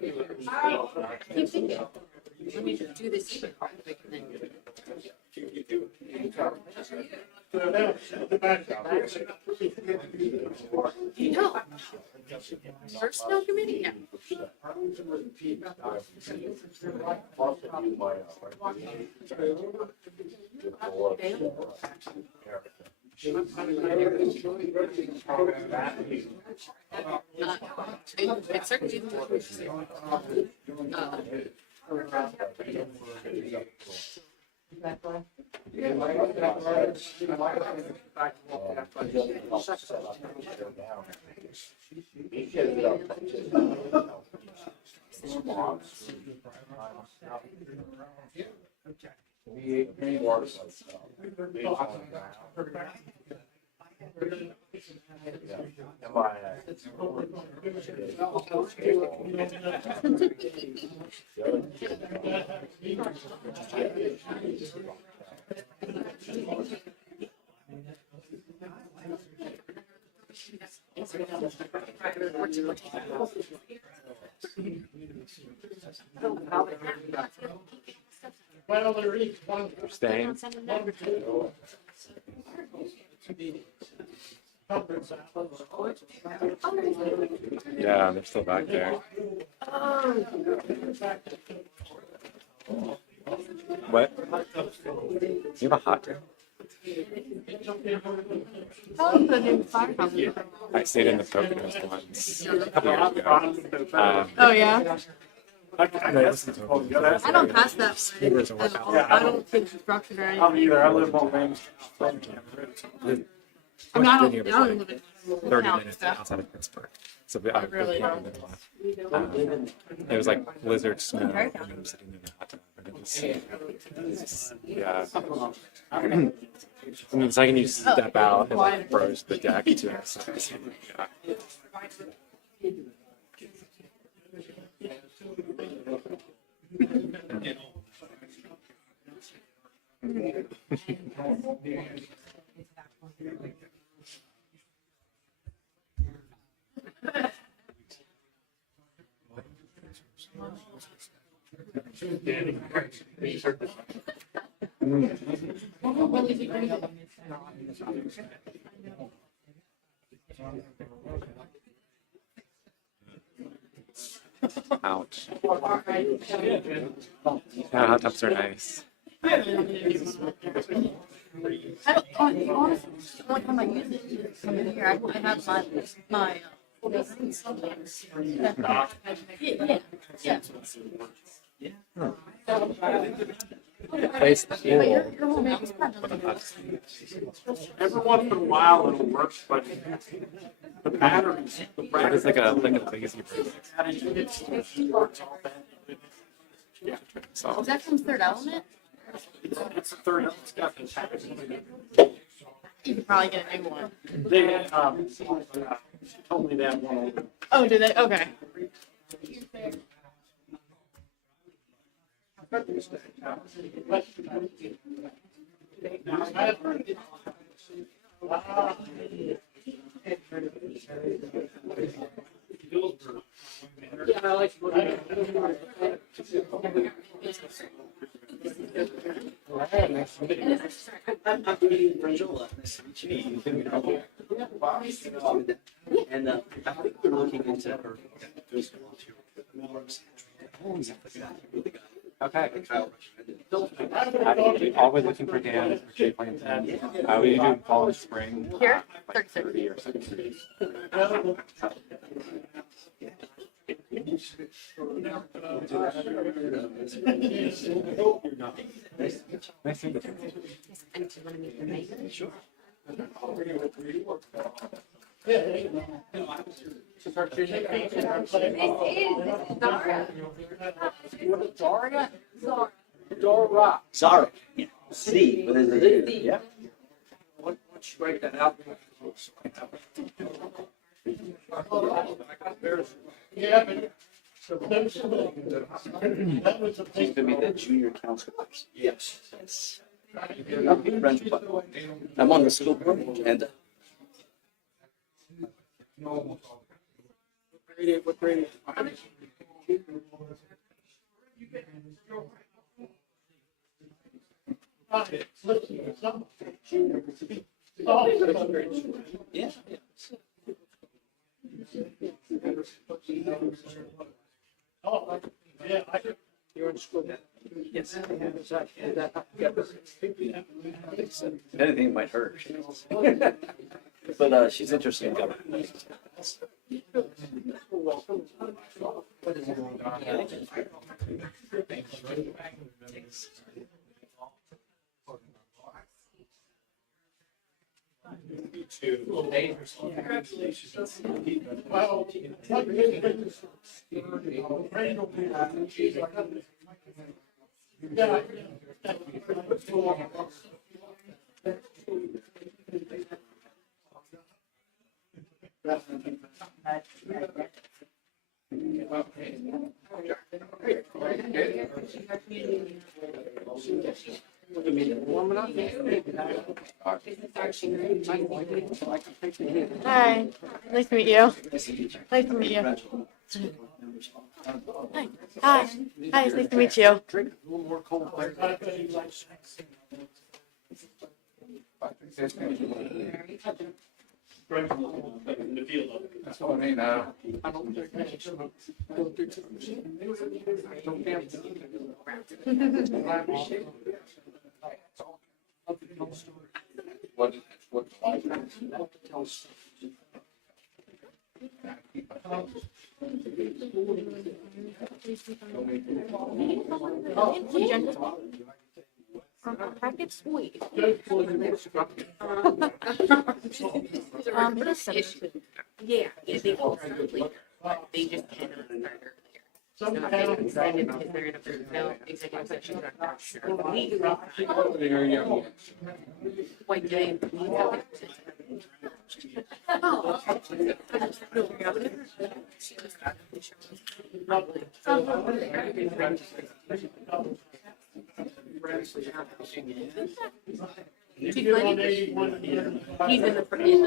Keep thinking. Let me just do this real quick and then. No. Personnel committee? Yeah. It's certainly Well, there is one. Staying. Yeah, they're still back there. What? You have a hot tub? I stayed in the Poconos once a couple years ago. Oh yeah. I I don't pass that way at all. I don't think it's structured or I anything. don't either. I live on Main Street. I mean, I don't live in 30 minutes outside of Pittsburgh. So I really don't. It was like blizzard snow, and I was sitting in the hot tub. And it was yeah. I mean, the second you step out, it like froze the deck to it. So, yeah. Ouch. Yeah, hot tubs are nice. Honestly, the only time I use it is come in here. I have my yeah. Place the pool. Your whole make's kind of Every once in a while it'll work, but the batteries, the It's like a lazy person. Yeah. Is that from Third Element? It's the third. It's got the package. You could probably get a new one. They she told me they had one over. Oh, do they? Okay. Yeah, I like And I think we're looking into her. Okay. Always looking for Dan for tree planting. We do fall and spring. Here? Like 36. 30 or 60. Nice to meet you. And do you want to meet the maker? Sure. Dora. Sorry. Yeah. C, but is it? Yeah. Once you break that out. Yeah, but that was a She's gonna be the junior counselor. Yes. Yes. I'm friends with her. I'm on the school board and what grade? Yeah. You're in school. Yes. If anything, it might hurt. But she's interested in government. Hi, nice to meet you. Nice to meet you. Hi, hi, hi, it's nice to meet you. That's all I mean. I don't think I should smoke. Don't gamble. What? Packet sweet. It is 7. Yeah, they all start later, but they just cannot start earlier. So if they decided because they're gonna prove no executive session, they're not sure. White day. Oh. He's in the personnel.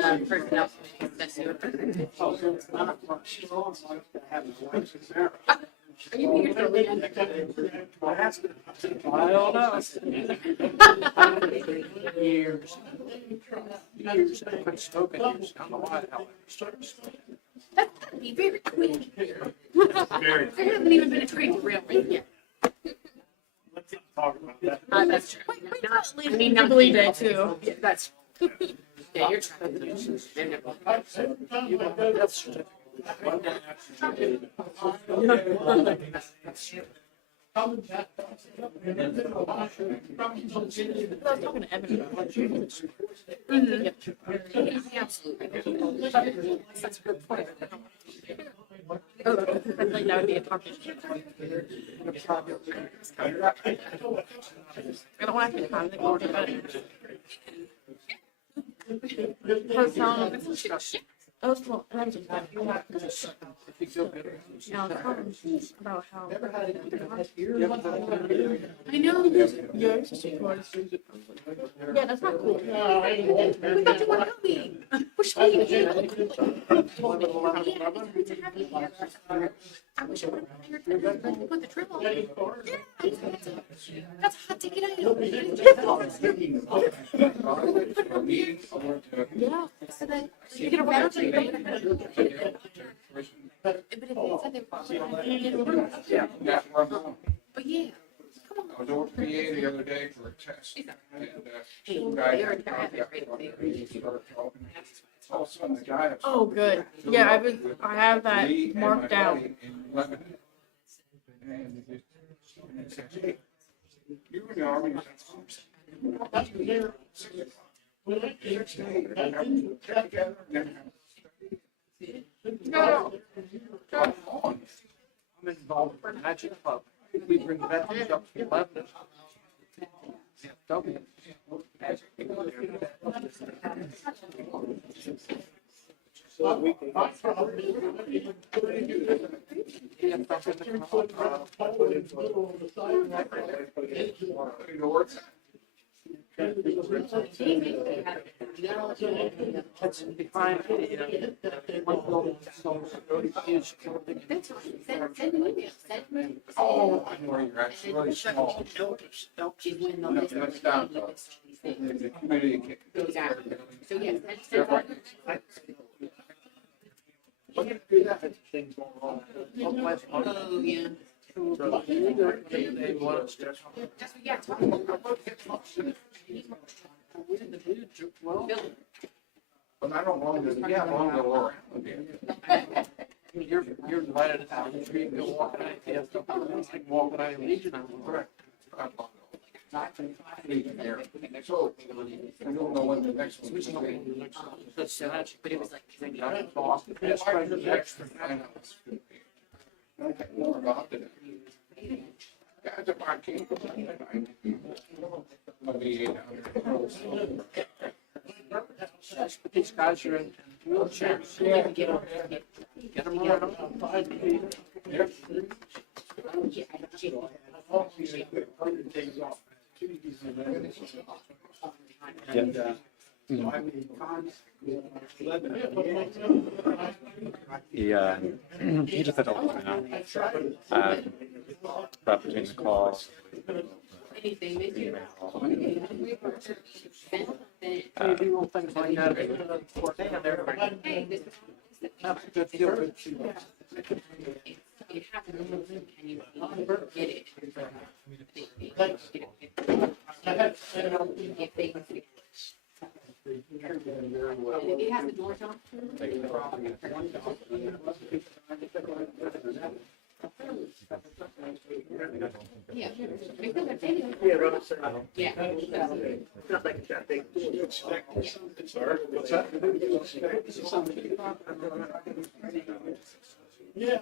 Are you here for I don't know. Years. Years. I've been smoking years. I don't know why. That's gotta be very quick. Very. There hasn't even been a trade for real yet. Let's talk about that. That's true. Not, I mean, I not believe it too. Yeah, that's. Yeah, you're trying to. I was talking to Evan. Absolutely. That's a good point. Oh, like that would be a topic. I don't want to have to have the call about it. Because, I was well, I was about how I know. yeah, that's not cool. We got to one movie. We're sweet. Yeah, I wish I would have put the trim on. Yeah, that's a hot ticket item. Yeah, so then you get a voucher. You don't have to. But if they said they were, but yeah, come on. I was over PA the other day for a test. And, Hey, some guy you're had right there. all of a sudden the guy. Oh, good. Yeah, I have that Me and my marked out. buddy in Lebanon. And he said, hey, you were in the army. That's there. 6 days. Get together and then No. come on. I'm involved in the Magic Club. We bring veterans up from Lebanon. W. That's behind, one building, so huge. That's fine. Send an email. Send me. Oh, I know you're actually really small. Is when the list That's of down, like, these things The community. goes out. So yes, send that. What if you have things going on? Oh, yeah. They want us to. Just, yeah, talk about Well, But I don't want to, yeah, I want to go around again. you're invited out, you can go walking out, you have to, like walking out of Legion. Correct. So, I don't know when the next one's going to be. That's, but it was like, cause I yeah, got that's awesome. That's Why right. is it extra? I know it's gonna be. Okay, more about it. Guys, if I can't go tonight, I'll be 800. But these guys are in wheelchairs. Get them around on 5 feet. Yeah. He just had to let me know. But between the calls, Anything, they do. Maybe little things like that. Hey, this That's a good feel good. it happens, can you get it? If they. And if it has the doors on. Yeah. Yeah, right. Yeah. Not like that big. Sorry, what's that? Yeah.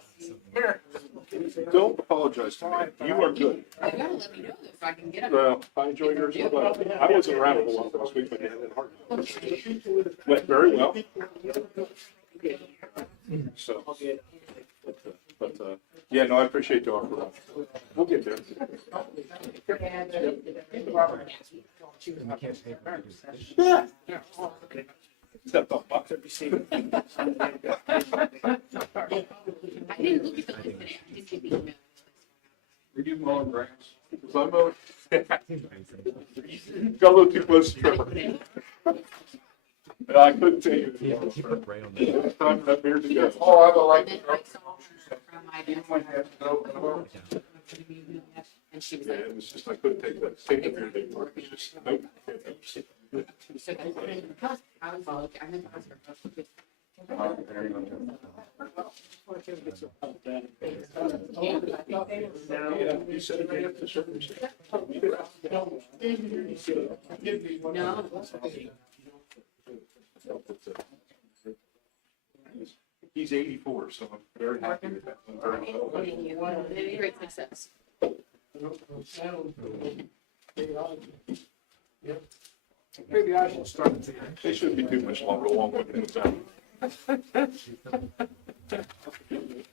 Don't apologize to me. You are good. You gotta let me know if I can get them. Well, I enjoyed yours. But I wasn't around a whole lot last week, but yeah, it hard. Went very well. So, but yeah, no, I appreciate the offer. We'll get there. Yeah. Stepped up, Buck. I didn't look at the list today, I just did the email. Were you mowing grass? Was I mowing? Got a little too close to Trevor. I couldn't tell you. It's time for that beard to go. Oh, I would like And to. then I saw from my You desk. might have to open them up. And she was Yeah, like, it was just, I couldn't take the beard anymore. It's just, nope. so I was like, I'm in the hospital. Yeah, you said it may have to circumstance. No. He's 84, so I'm very happy with that. I'm very well. Great success. Maybe I should start. They shouldn't be too much longer along with things out.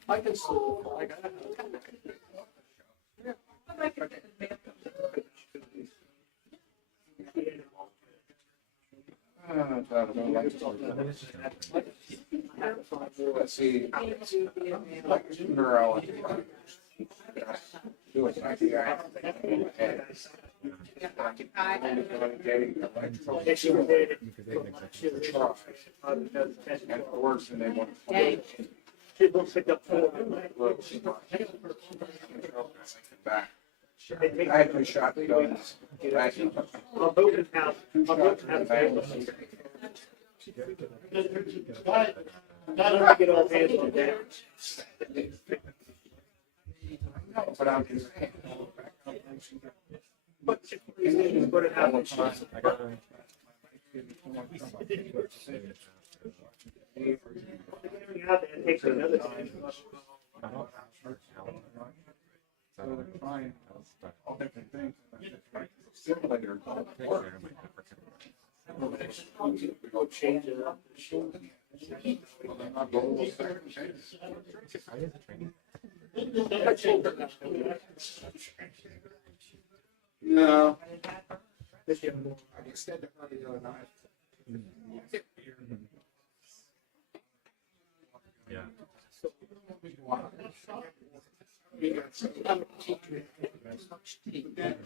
I can still, like, Let's see. Neurology. Do it like that. And worse than they want. Dang. she looks like a fool. Back. I had my shot guns. I'll vote in house. I'll vote in house. Not only get all hands on deck. But I'm just saying. But you put it out. It takes another time. All different things. Simulator. Go change it up. No. I said to her the other night. Yeah. We got some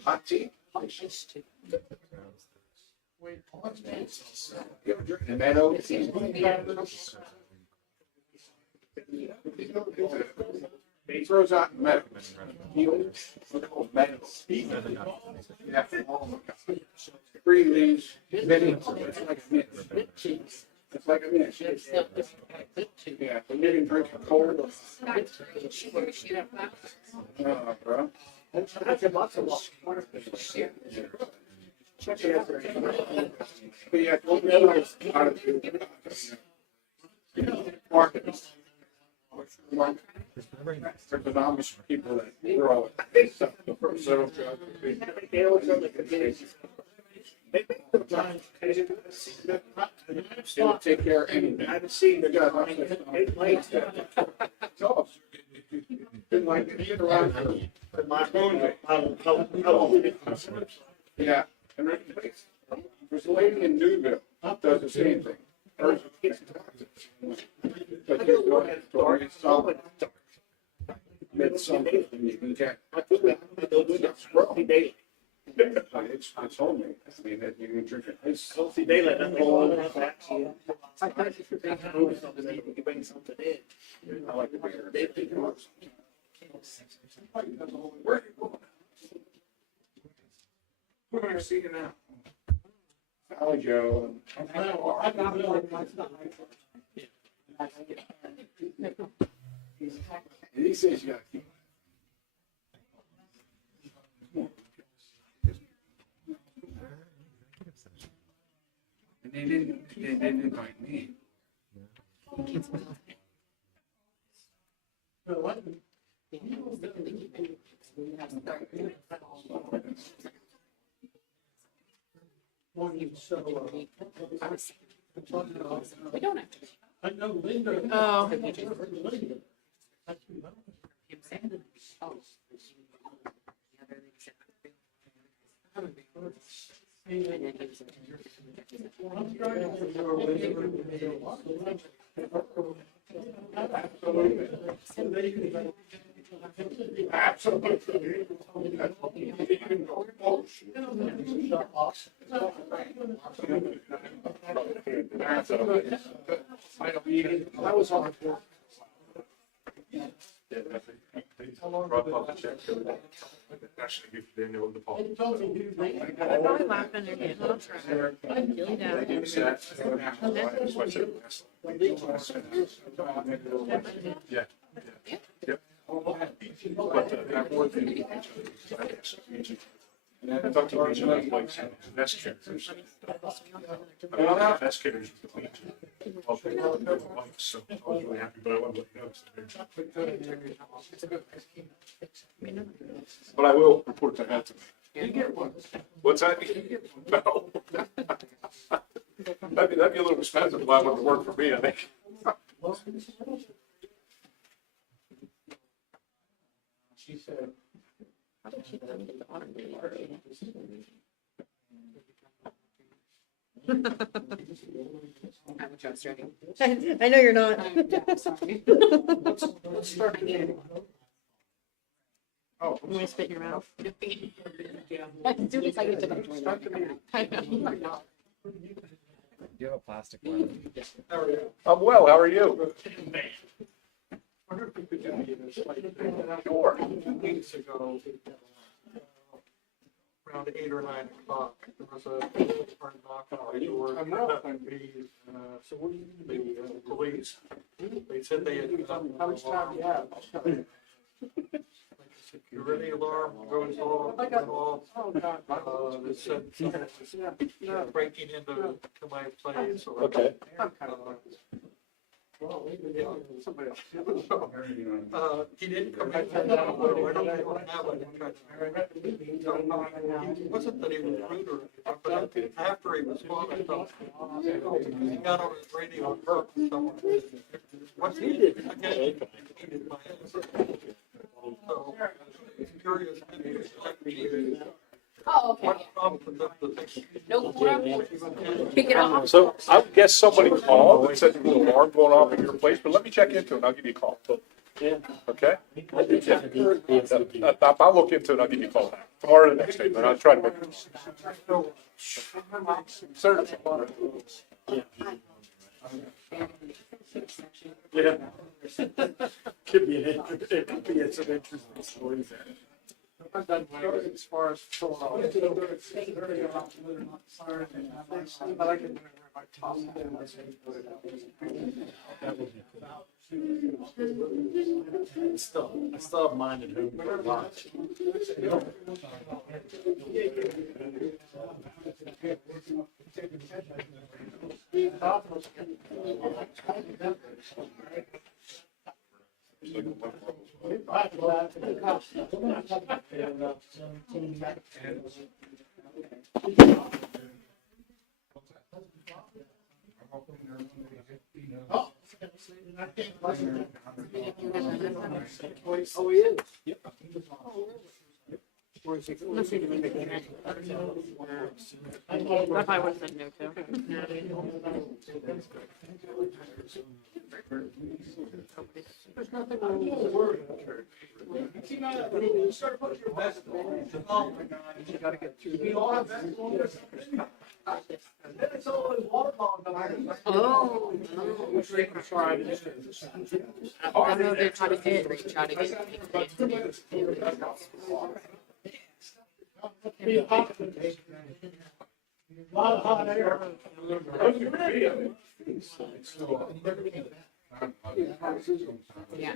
hot tea. And that old. He throws out metal. Metal. Yeah. Three leaves, many, it's like a mint. It's like a mint. Yeah, and you can drink it cold. Bro. But yeah, market. There's enormous people that grow it. So, they'll take care of anything. I haven't seen the guy. Been like being around for my own. Yeah. And there's a lady in Newville does the same thing. But you go ahead story, some midsummer, you can get. It's homemade. I mean, that you can drink it. It's healthy daylight. I thought you could bring something in. I like the beer. Where are you going to see you now? Hi, Joe. And he says you got to keep. And they didn't invite me. We don't have to. I know Linda. Oh. Absolutely. I was on. Actually, give Daniel the ball. They're probably laughing, they're getting all tried. Gilly down. Yeah. Yep. But that one thing. And I talked to each other like best characters. Best characters. So I was really happy, but I wanted to know. But I will report to Anthony. What's that? No. That'd be a little expensive, but I want to work for me, I think. She said. How did she come to the automobile? I'm frustrating. I know you're not. Let's start again. Oh, You want to spit in your mouth? Do this, I get to. I know. Do you have a plastic one? I'm well, how are you? I wonder if we could do this like. Sure. 2 weeks ago, around 8 or 9 o'clock, there was a hard knock on our door. I'm not. So what do you mean? The police. They said they had. How much time do you have? Security alarm goes off. They said breaking into my place. Or, Okay. Somebody else. He didn't come back. I don't know what happened. It wasn't that he was rude or anything, but after he was gone, I thought he got on his radio and burped someone. What's he did? Again, he did my answer. So, curious. Oh, okay. No quorum. Kick it off. So I would guess somebody called and said there was an alarm going off at your place, but let me check into it and I'll give you a call. Okay? Yeah. I'll look into it, I'll give you a call tomorrow or the next day, but I'll try to make it. Sir? Yeah. Could be an it could be some interesting stories there. As far as I like it whenever I toss it in. I still have mine at home for lunch. Oh, he is? Yep. Unless you didn't make it. That's why I would have said no to. You start putting your best on. Oh my God, you gotta get through this. And then it's always watermelon time. Oh. I know they're trying to get, reach out again. A lot of hot air. Yeah.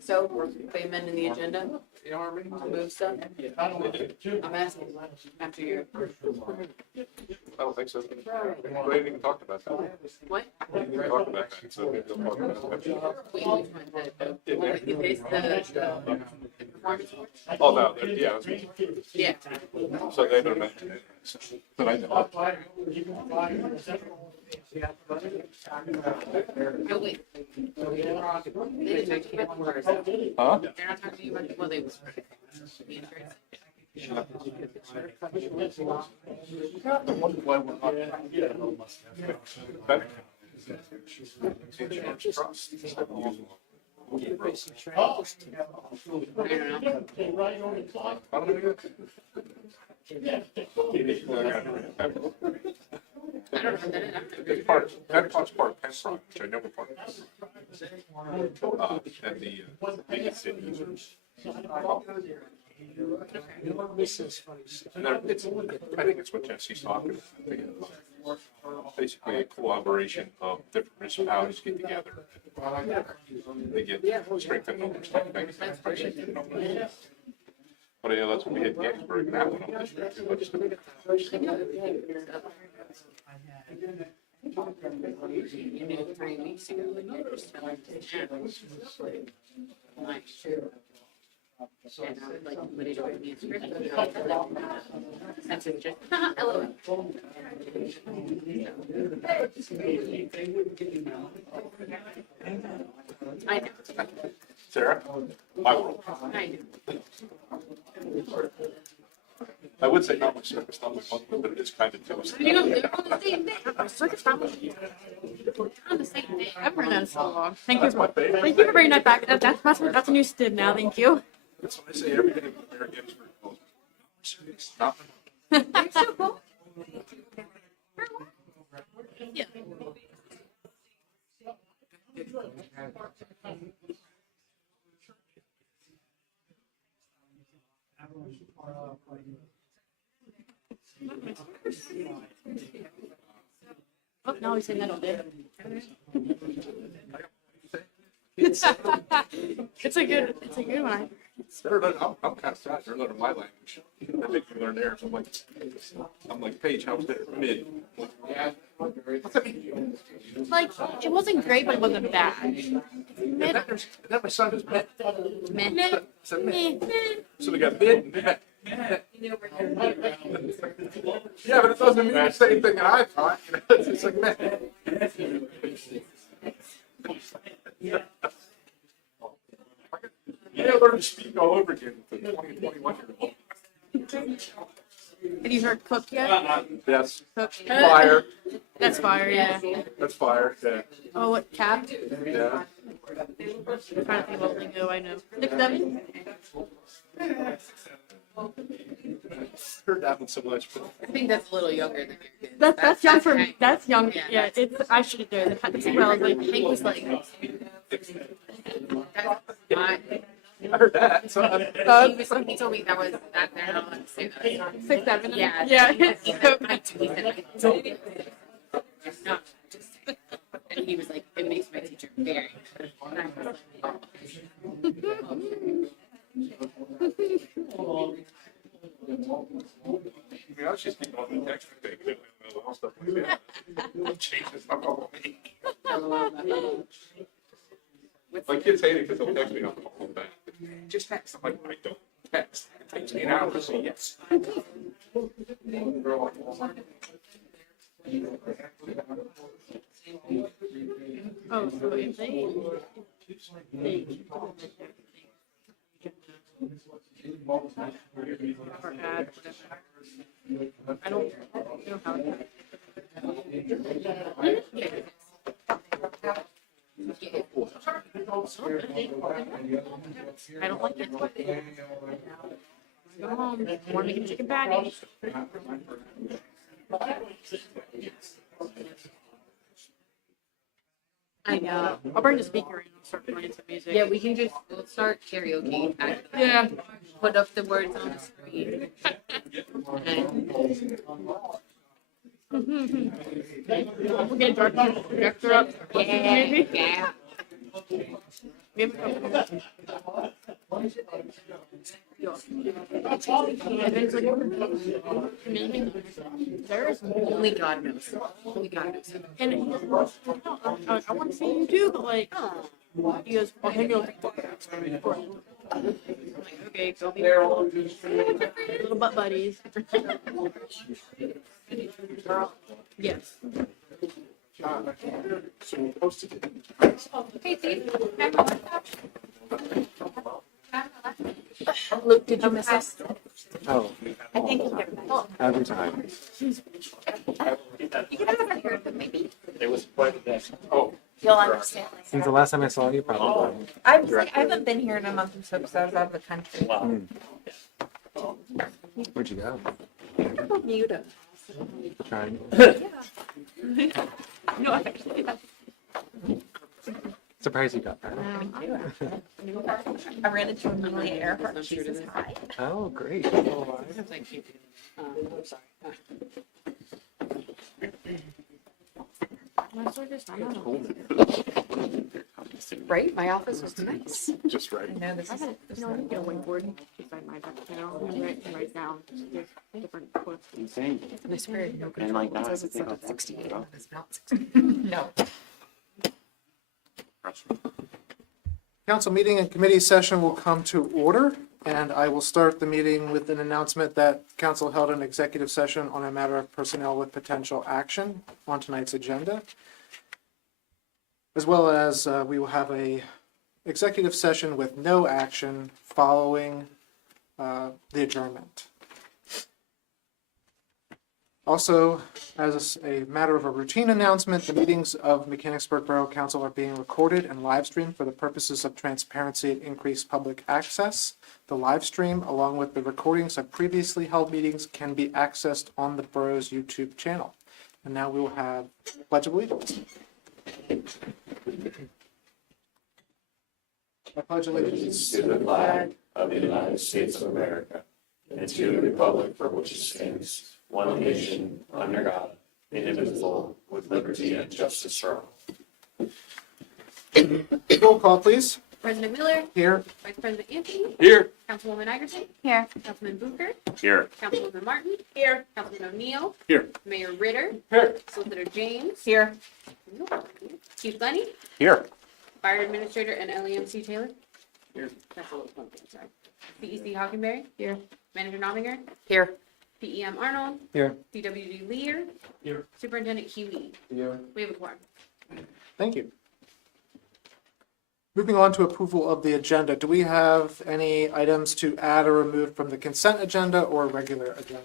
So we're amending the agenda, move stuff. I'm asking after your. I don't think so. We didn't even talk about that. What? We didn't even talk about that, so maybe we'll talk about that. Wait, which one? The one with the performance boards? Oh, no, yeah, Yeah. so they don't mention it. But I know. Oh, wait. They didn't talk to you about the murders. Huh? They're not talking to you about, well, they was. The insurance. Why we're not. Insurance trust. I don't know. I don't know that. It's part, that's part of Penfron, which I never part of. And the city users. And it's, I think it's what Jesse's talking about. Basically a collaboration of different municipalities get together. They get strengthened numbers, like make it numbers. But yeah, that's what we had in Gettysburg, and that went on this year too. I just didn't- You knew 3 weeks ago, and you're just telling me. Like, sure. And I was like, what did you write me a script? And I was like, that's it, just, LOL. I know. Sarah, my world. I know. I would say not my circus, not my monkey, but it is kind of too. You know, they're on the same day. Our circus family. They're on the same day. I've heard that so long. Thank you. That's my favorite. Thank you for bringing that back. That's a new stid now. Thank you. That's what I say every day when Mayor Gettysburg goes. Stop. You're so cool. Yeah. Oh, now we say metal dip. It's a good one. I'm kind of sad. They're learning my language. They make me learn theirs. I'm like, Paige, how's that? Mid. Like, it wasn't great, but it wasn't bad. Mid. That my son is mid. Meh. So mid. Meh. So we got mid and mid. Yeah, but it doesn't mean the same thing that I thought. You know, it's just like, man. Yeah, learn to speak all over again for 20, 21-year-old. Have you heard Cook yet? Yes. Cook. Fire. That's fire, yeah. That's fire. Yeah. Oh, what Cap? Yeah. I'm trying to think what lingo I know. 6'7"? Heard that one so much, but I think that's a little younger than your kids. That's young for me. Hank. That's young. Yeah, Yeah, it's I should have known that. Well, I was like, Hank was like, that's my, I heard that. So he told me that was that they're not allowed to say that. 6'7". Yeah. Yeah. He said, I told you. You're not. And he was like, it makes my teacher very. And I was like, oh. I mean, I was just keeping on the text thing. Stuff like that. Changes my whole week. My kids hate it because they'll text me. I'll call them back. Just text. I'm like, I don't text. It takes me an hour to say yes. Oh, so if they or add whatever. I don't know how to. I don't like it. Go home. Want to make a chicken patty? I know. I'll bring the speaker in and start playing some music. Yeah, we'll start karaoke. Yeah. Put up the words on the screen. We're getting dark projector up. Yeah, yeah. We have a couple. And then it's like, there's Only God knows. Only God knows. and I want to see you too, but like, he goes, I'll hang out. I'm like, okay, go be little butt buddies. Yes. Hey, Steve. Luke, did you miss us? Oh, I think every time. you can have a haircut, maybe. It was quite a day. Oh. You'll understand. Since the last time I saw you, probably. I was like, I haven't been here in a month or so because I was out of the country. Where'd you go? Bermuda. Trying. No, actually, Surprised you got that. I ran into Amelia Earhart. She says hi. Oh, great. Thank you. I'm sorry. Right? My office was nice. Just right. I know this is. you know, I need to get a whiteboard beside my desk, you know, and write down different quotes. Insane. And I swear, no And control. like It that, says I it's think set at I'll 68, talk but it's not 68. No. Council meeting and committee session will come to order, and I will start the meeting with an announcement that council held an executive session on a matter of personnel with potential action on tonight's agenda. As well as we will have a executive session with no action following the adjournment. Also, as a matter of a routine announcement, the meetings of Mechanicsburg Borough Council are being recorded and live streamed for the purposes of transparency and increased public access. The live stream, along with the recordings of previously held meetings, can be accessed on the borough's YouTube channel. And now we will have Pledge of Allegiance. I pledge allegiance To the flag of the United States of America, and to the republic for which it stands, one nation, under God, indivisible, with liberty and justice for all. Roll call, please. President Miller, Here. Vice President Anthony, Here. Councilwoman Iverson, Here. Councilman Booker, Here. Councilwoman Martin, Here. Councilman O'Neill, Here. Mayor Ritter, Here. Solicitor James, Here. Chief Lenny, Here. Fire Administrator and LEMC Taylor. Here. That's a little something, sorry. CEC Hockenberry, Here. Manager Nominger, Here. PEM Arnold. Here. DWG Lear. Here. Superintendent Huey. Here. We have a quorum. Thank you. Moving on to approval of the agenda, do we have any items to add or remove from the consent agenda or regular agenda?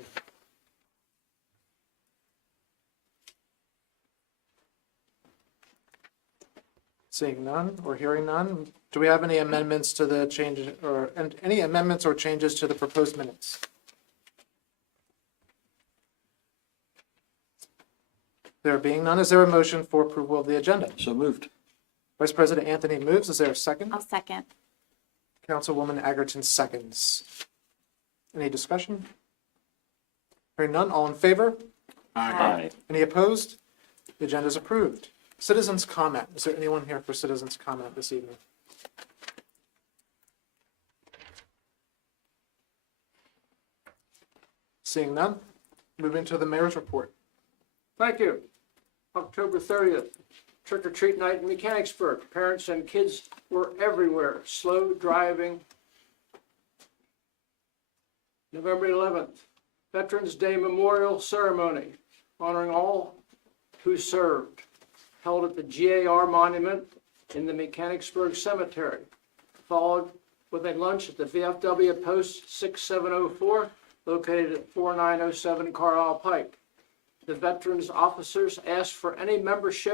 Seeing none or hearing none, do we have any amendments to the changes or and any amendments or changes to the proposed minutes? There being none, is there a motion for approval of the agenda? So moved. Vice President Anthony moves. Is there a second? I'll second. Councilwoman Agerton seconds. Any discussion? Hearing none, all in favor? Aye. Any opposed? The agenda is approved. Citizens' comment. Is there anyone here for citizens' comment this evening? Seeing none, moving to the mayor's report. Thank you. October 30th, trick or treat night in Mechanicsburg. Parents and kids were everywhere, slow driving. November 11th, Veterans Day Memorial Ceremony, honoring all who served, held at the GAR Monument in the Mechanicsburg Cemetery, followed with a lunch at the VFW Post 6704, located at 4907 Carlisle Pike. The veterans officers asked for any members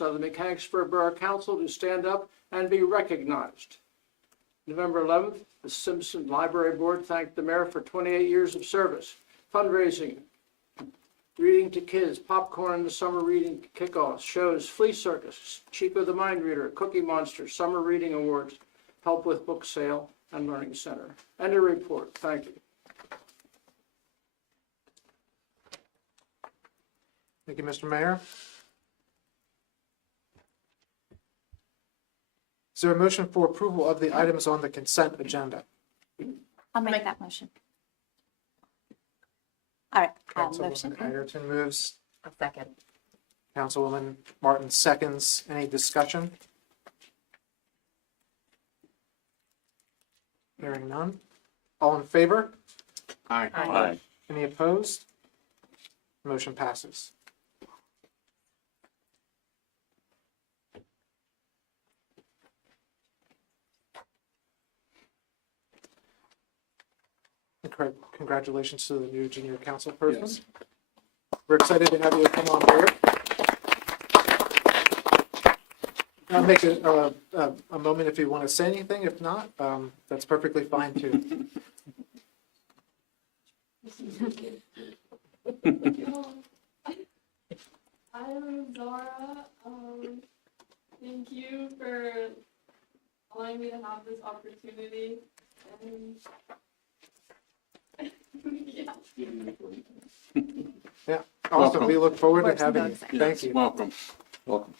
of the Mechanicsburg Borough Council to stand up and be recognized. November 11th, the Simpson Library Board thanked the mayor for 28 years of service, fundraising, reading to kids, popcorn in the summer reading kickoffs, shows, flea circus, Chico the Mind Reader, Cookie Monster, summer reading awards, help with book sale and learning center. And a report. Thank you. Thank you, Mr. Mayor. Is there a motion for approval of the items on the consent agenda? I'll make that motion. All right, motion. Councilwoman Agerton moves. A second. Councilwoman Martin seconds. Any discussion? Hearing none. All in favor? Aye. Any opposed? Motion passes. Congratulations to the new junior council person. Yes. We're excited to have you come on board. I'll make a moment if you want to say anything. If not, that's perfectly fine too. I'm Zara. Thank you for allowing me to have this opportunity. And Yeah, awesome. We look forward to having you. excited. Thank you. Welcome. Welcome.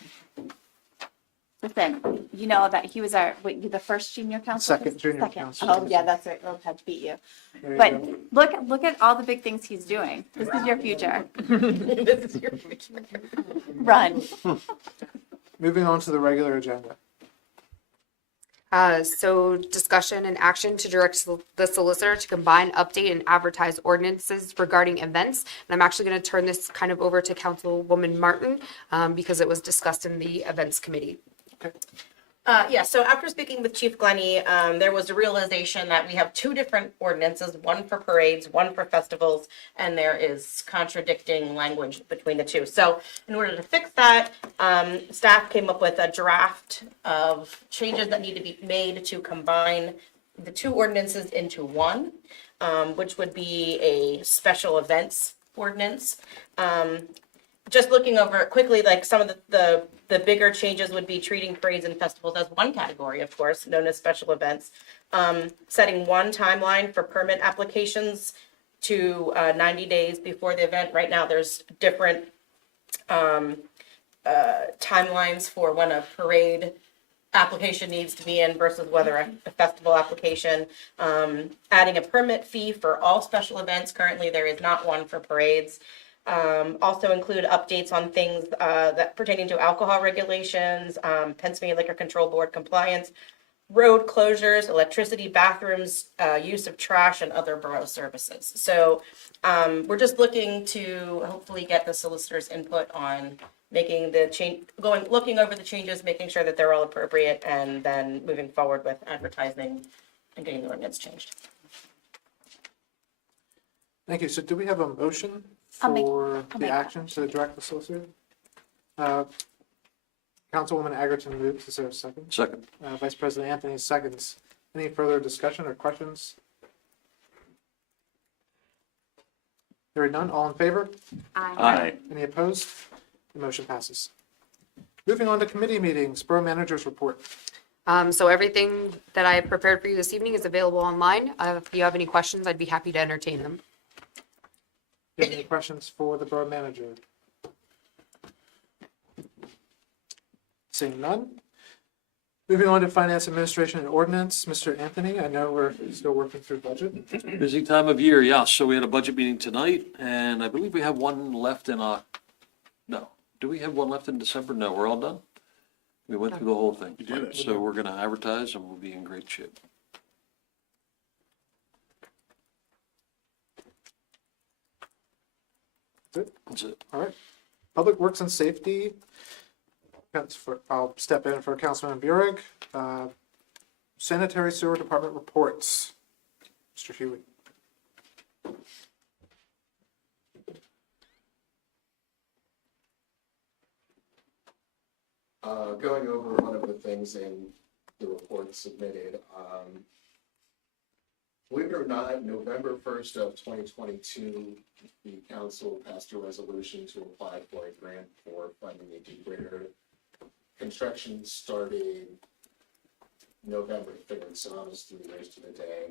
Listen, you know that he was the first junior council? Second junior Second. council. Oh, yeah, that's right. We'll have to beat you. There you But go. look at all the big things he's doing. This is your future. This is your future. Run. Moving on to the regular agenda. So discussion and action to direct the solicitor to combine, update, and advertise ordinances regarding events. And I'm actually going to turn this kind of over to Councilwoman Martin because it was discussed in the events committee. Yeah, so after speaking with Chief Glennie, there was a realization that we have two different ordinances, one for parades, one for festivals, and there is contradicting language between the two. So in order to fix that, staff came up with a draft of changes that need to be made to combine the two ordinances into one, which would be a special events ordinance. Just looking over it quickly, like some of the bigger changes would be treating parades and festivals as one category, of course, known as special events. Setting one timeline for permit applications to 90 days before the event. Right now, there's different timelines for when a parade application needs to be in versus whether a festival application. Adding a permit fee for all special events. Currently, there is not one for parades. Also include updates on things that pertaining to alcohol regulations, Pennsylvania Liquor Control Board compliance, road closures, electricity, bathrooms, use of trash, and other borough services. So we're just looking to hopefully get the solicitor's input on making the change, looking over the changes, making sure that they're all appropriate, and then moving forward with advertising and getting the ordinance changed. Thank you. So do we have a motion I'll make the that action to direct the solicitor? Councilwoman Egerton moves. Is there a second? Second. Vice President Anthony seconds. Any further discussion or questions? Hearing none, all in favor? Aye. Any opposed? The motion passes. Moving on to committee meetings, Borough Manager's report. So everything that I have prepared for you this evening is available online. If you have any questions, I'd be happy to entertain them. Do you have any questions for the Borough Manager? Seeing none. Moving on to Finance Administration and Ordinance, Mr. Anthony, I know we're still working through budget. Busy time of year, yeah. So we had a budget meeting tonight, and I believe we have one left in, no. Do we have one left in December? No, we're all done? We went through the whole thing. We did it. So we're gonna advertise and we'll be in great shape. That's it. That's it. All right. Public Works and Safety. I'll step in for Councilman Burek. Sanitary Sewer Department reports. Mr. Huey. Going over one of the things in the report submitted, believe it or not, November 1st of 2022, the council passed a resolution to apply for a grant for funding a degrader. Construction started November 3rd, so almost 3 years to the day.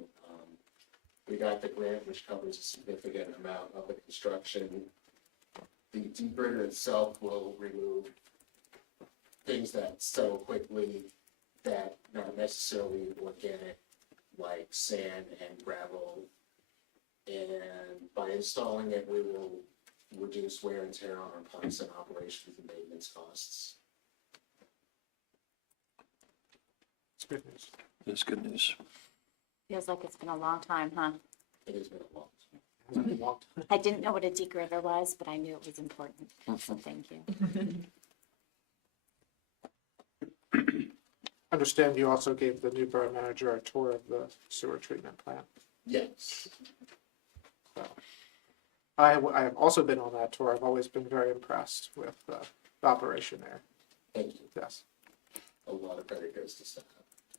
We got the grant, which covers a significant amount of the construction. The degrader itself will remove things that settle quickly that not necessarily organic, like sand and gravel. And by installing it, we will reduce wear and tear on our plants and operations and maintenance costs. It's good news. That's good news. Feels like it's been a long time, huh? It has been a long time. Has it been walked? I didn't know what a degrader was, but I knew it was important. So thank you. Understand you also gave the new Borough Manager a tour of the sewer treatment plant. Yes. So, I have also been on that tour. I've always been very impressed with the operation there. Thank you. Yes, A lot of credit goes to staff.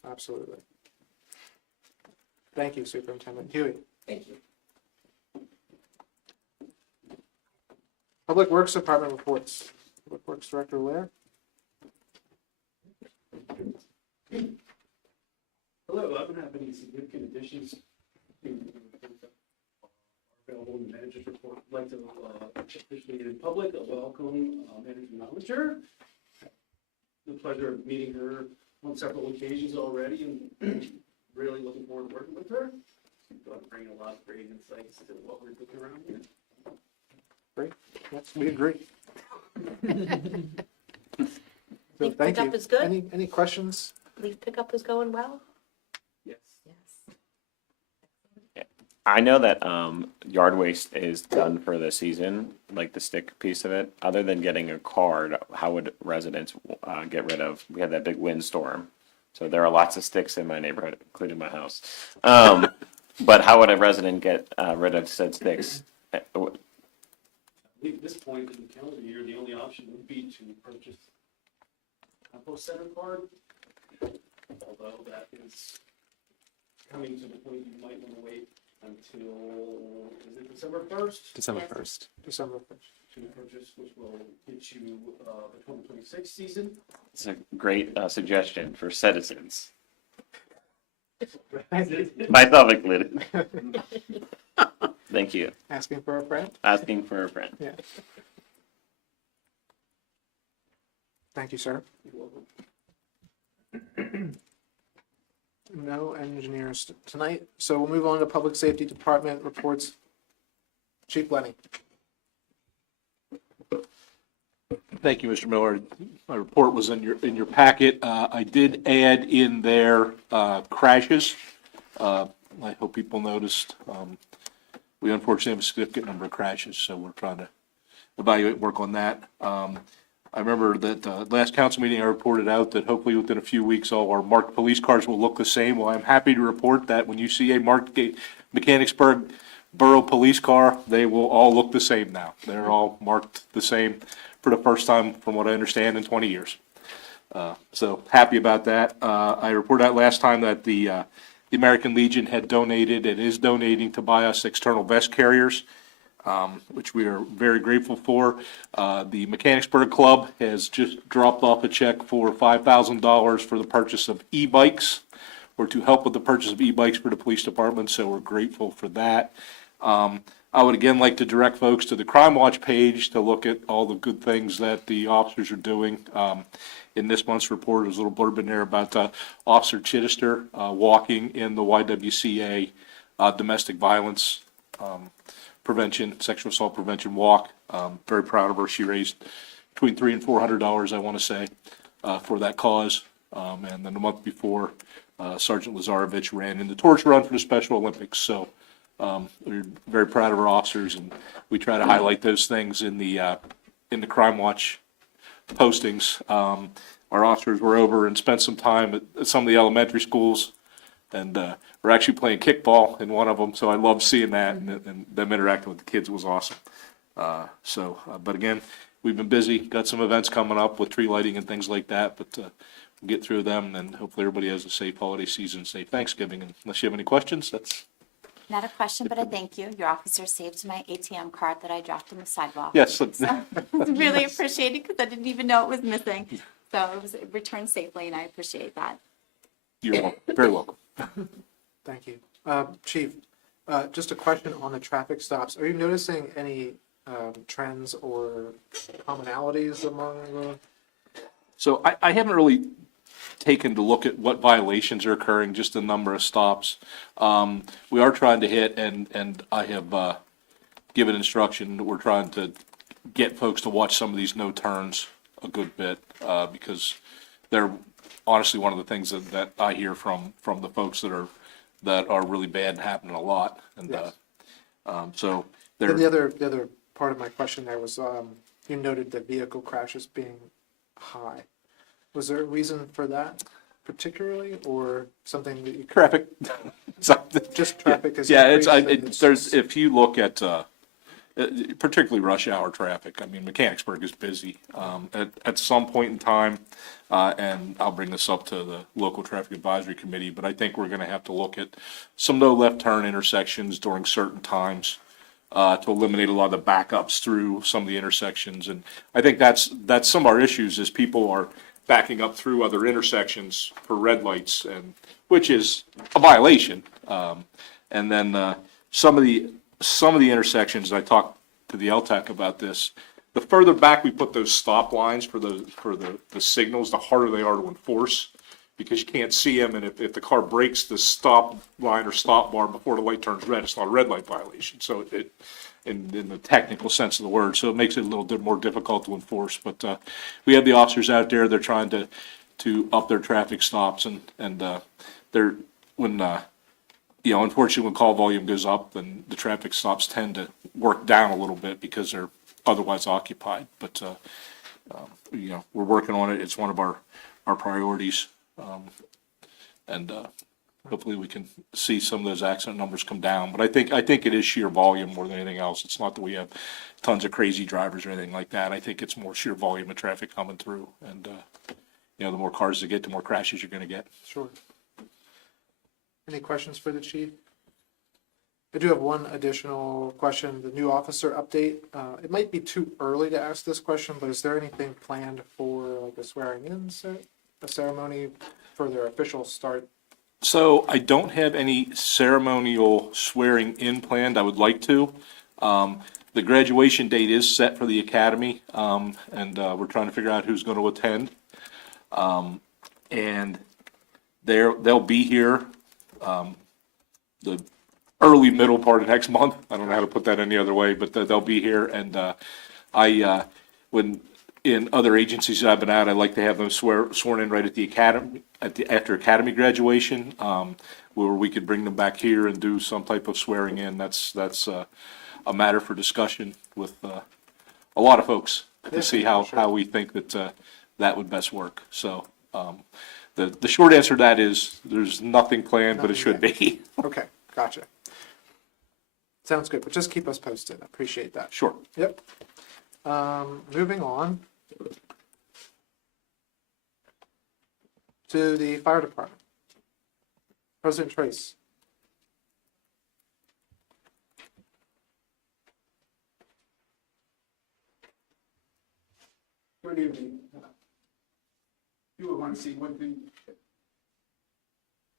absolutely. Thank you, Superintendent Huey. Thank you. Public Works Department reports. Public Works Director Lair. Hello, I don't have any significant additions to available in the manager's report. I'd like to officially in public welcome Manager Manager. The pleasure of meeting her on several occasions already and really looking forward to working with her. She's going to bring a lot of great insights to what we're doing around here. Great. Yes, we agree. So, Leaf thank pickup you. is good? Any questions? Leaf pickup is going well? Yes. I know that yard waste is done for the season, like the stick piece of it. Other than getting a card, how would residents get rid of? We had that big windstorm, so there are lots of sticks in my neighborhood, including my house. But how would a resident get rid of said sticks? I believe at this point in the calendar year, the only option would be to purchase a compost center card. Although that is coming to the point you might want to wait until, is it December 1st? December Yes. 1st. December 1st. To purchase, which will get you the 2026 season. It's a great suggestion for citizens, myself included. Thank you. Asking for a friend? Asking for a friend. Yeah. Thank you, sir. No engineers tonight, so we'll move on to Public Safety Department reports. Chief Lenny. Thank you, Mr. Miller. My report was in your packet. I did add in there crashes. I hope people noticed. We unfortunately have a significant number of crashes, so we're trying to evaluate, work on that. I remember that last council meeting, I reported out that hopefully within a few weeks, all our marked police cars will look the same. Well, I'm happy to report that when you see a marked Mechanicsburg Borough police car, they will all look the same now. They're all marked the same for the first time, from what I understand, in 20 years. So happy about that. I reported out last time that the American Legion had donated and is donating to buy us external vest carriers, which we are very grateful for. The Mechanicsburg Club has just dropped off a check for $5,000 for the purchase of e-bikes, or to help with the purchase of e-bikes for the police department, so we're grateful for that. I would again like to direct folks to the Crime Watch page to look at all the good things that the officers are doing. In this month's report, there's a little blurb in there about Officer Chittister walking in the YWCA domestic violence prevention, sexual assault prevention walk. Very proud of her. She raised between $300 and $400, I want to say, for that cause. And then the month before, Sergeant Lazarovich ran in the torch run for the Special Olympics. So we're very proud of our officers, and we try to highlight those things in the Crime Watch postings. Our officers were over and spent some time at some of the elementary schools, and we're actually playing kickball in one of them. So I love seeing that, and them interacting with the kids was awesome. But again, we've been busy, got some events coming up with tree lighting and things like that, but we'll get through them, and hopefully everybody has a safe holiday season, safe Thanksgiving. And unless you have any questions, that's... Not a question, but a thank you. Your officer saved my ATM card that I dropped on the sidewalk. Yes. So, really appreciated, because I didn't even know it was missing. So it was returned safely, and I appreciate that. You're welcome. Very welcome. Thank you. Chief, just a question on the traffic stops. Are you noticing any trends or commonalities among the... So I haven't really taken to look at what violations are occurring, just the number of stops. We are trying to hit, and I have given instruction that we're trying to get folks to watch some of these no turns a good bit, because they're honestly one of the things that I hear from the folks that are really bad and happening a lot. And Yes. so The other part of my question there was, you noted the vehicle crashes being high. Was there a reason for that particularly, or something that you... Traffic. Just traffic is... Yeah, there's, if you look at, particularly rush hour traffic, I mean, Mechanicsburg is busy. At some point in time, and I'll bring this up to the local traffic advisory committee, but I think we're gonna have to look at some no left turn intersections during certain times, to eliminate a lot of the backups through some of the intersections. And I think that's some of our issues, is people are backing up through other intersections for red lights, and which is a violation. And then some of the intersections, I talked to the LTAC about this, the further back we put those stop lines for the signals, the harder they are to enforce, because you can't see them, and if the car breaks the stop line or stop bar before the light turns red, it's not a red light violation. So it in the technical sense of the word, so it makes it a little bit more difficult to enforce. But we have the officers out there; they're trying to up their traffic stops, and they're when unfortunately when call volume goes up, then the traffic stops tend to work down a little bit because they're otherwise occupied. But we're working on it. It's one of our priorities, and hopefully we can see some of those accident numbers come down. But I think it is sheer volume more than anything else. It's not that we have tons of crazy drivers or anything like that. I think it's more sheer volume of traffic coming through, and the more cars you get, the more crashes you're going to get. Sure. Any questions for the chief? I do have one additional question, the new officer update. It might be too early to ask this question, but is there anything planned for like a swearing in a ceremony for their official start? So I don't have any ceremonial swearing in planned. I would like to. The graduation date is set for the academy, and we're trying to figure out who's going to attend. And they'll be here the early middle part of next month. I don't know how to put that any other way, but they'll be here. And when in other agencies that I've been at, I like to have them sworn in right at the academy, after academy graduation, where we could bring them back here and do some type of swearing in. That's a matter for discussion with a lot of folks to see how we think that that would best work. So the short answer to that is there's nothing planned, but it should be. Okay, gotcha. Sounds good, but just keep us posted. I appreciate that. Sure. Yep. Moving on to the fire department. President Trace. Good evening. You would want to see one thing.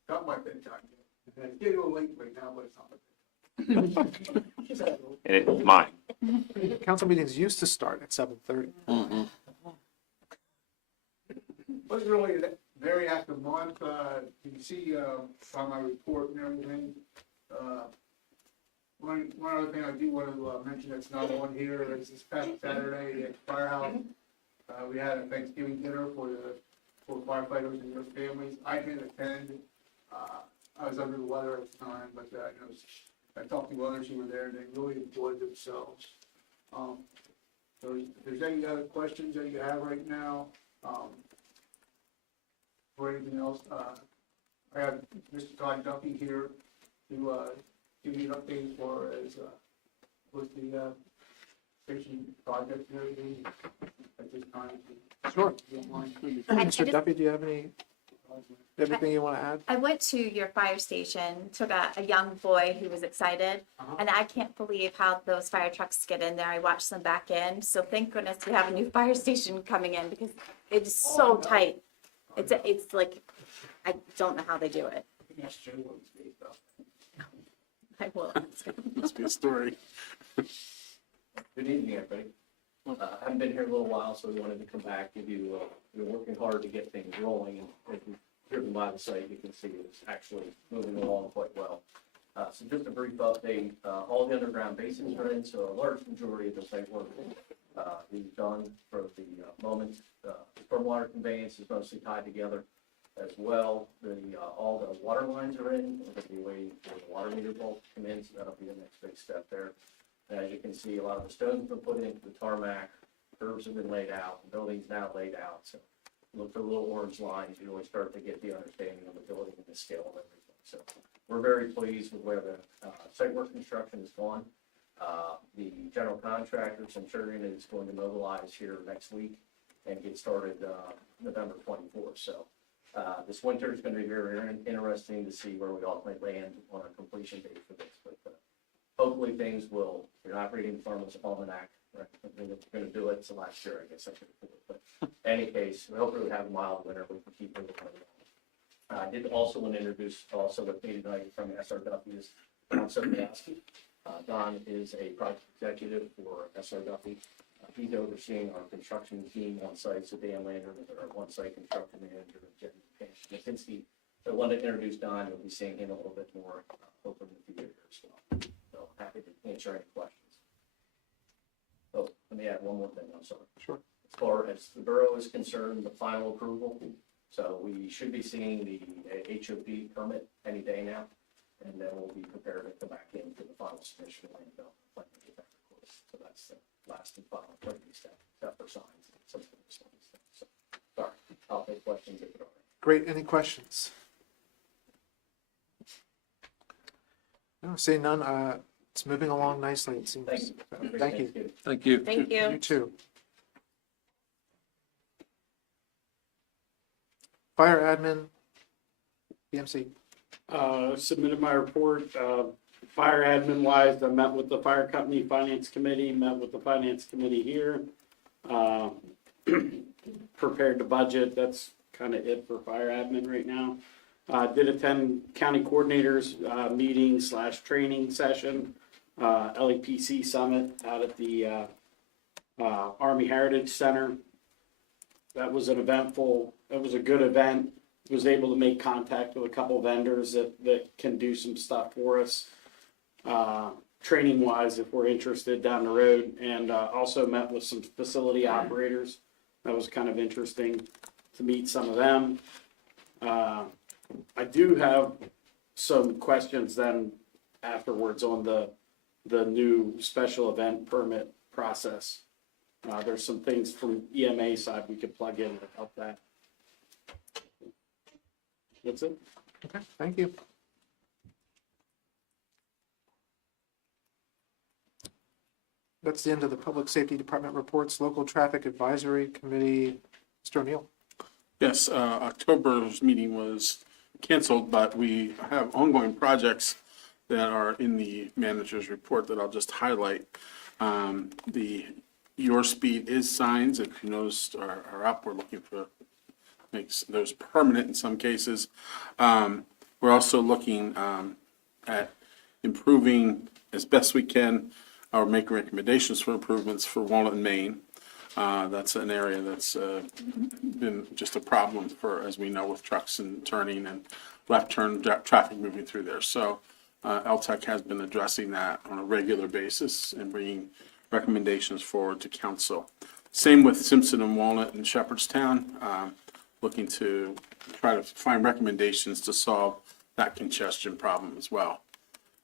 Not my bedtime. It's getting a little late right now, but it's not my bedtime. It's mine. Council meetings used to start at 7:30. Wasn't really a very active month. You can see on my report and everything. One other thing I do want to mention that's not on here is this past Saturday at the firehouse. We had a Thanksgiving dinner for firefighters and their families. I didn't attend. I was under the weather at the time, but I talked to others who were there. They really enjoyed themselves. So if there's any other questions that you have right now, or anything else, I have Mr. Todd Duffy here to give you an update for as with the station project and everything at this time. Sure. I Mr. just- Duffy, do you have everything you want to add? I went to your fire station, took a young boy who was excited, and I can't believe how those fire trucks get in there. I watched them back in, so thank goodness we have a new fire station coming in because it's so tight. It's like, I don't know how they do it. I will ask him. Must be a story. Good evening, everybody. I haven't been here a little while, so we wanted to come back, give you, we're working hard to get things rolling, and as you've driven by the site, you can see it's actually moving along quite well. So just a brief update, all the underground basins are in, so a large majority of the site work is done for the moment. Stormwater conveyance is mostly tied together as well. All the water lines are in, we're gonna be waiting for the water meter bolt to come in, so that'll be the next big step there. And as you can see, a lot of the stones have been put into the tarmac, curves have been laid out, the building's now laid out, so look for little orange lines, you really start to get the understanding of the building and the scale of everything. So we're very pleased with where the site work construction has gone. The general contractor, Centurion, is going to mobilize here next week and get started November 24th. So this winter is going to be very interesting to see where we ultimately land on a completion date for this. But hopefully things will, you're not reading Farmer's Almanac, right? We're going to do it. It's the last year, I guess I should have put it. But in any case, we hopefully have a mild winter. We can keep moving on. I did also want to introduce also with me tonight from SRW is Don Sokolowski. Don is a project executive for SRW. He's overseeing our construction team on site, so Dan Lander, our one-site construction manager, Jen Makinski. So I wanted to introduce Don. You'll be seeing him a little bit more, hopefully in the future as well. So happy to answer any questions. Oh, let me add one more thing. I'm sorry. Sure. As far as the borough is concerned, the final approval. So we should be seeing the HOP permit any day now, and then we'll be prepared to come back in for the final submission and plan to get that recorded. So that's the last and final step, except for signs and some of those things. So, sorry, I'll take questions if there are. Great. Any questions? No, seeing none. It's moving along nicely, it seems. Thank you. Thank you. Thank you. Thank you. You too. Fire admin, BMC. Submitted my report, fire admin wise, I met with the fire company finance committee, met with the finance committee here. Prepared the budget, that's kind of it for fire admin right now. Did attend county coordinators, meeting / training session, LEPC summit out at the, Army Heritage Center. That was an eventful, it was a good event. Was able to make contact with a couple vendors that can do some stuff for us, training wise, if we're interested down the road, and also met with some facility operators That was kind of interesting to meet some of them. I do have some questions then afterwards on the new special event permit process. There's some things from EMA side we could plug in to help that. That's it. Okay, thank you. That's the end of the Public Safety Department reports. Local Traffic Advisory Committee, Mr. O'Neill. Yes, October's meeting was canceled, but we have ongoing projects that are in the manager's report that I'll just highlight. The Your Speed Is signs, if you noticed, are up. We're looking for, makes those permanent in some cases. We're also looking at improving as best we can, or making recommendations for improvements for Walnut and Main. That's an area that's been just a problem for, as we know, with trucks and turning and left turn traffic moving through there. So LTEC has been addressing that on a regular basis and bringing recommendations forward to council. Same with Simpson and Walnut and Shepherdstown, looking to try to find recommendations to solve that congestion problem as well.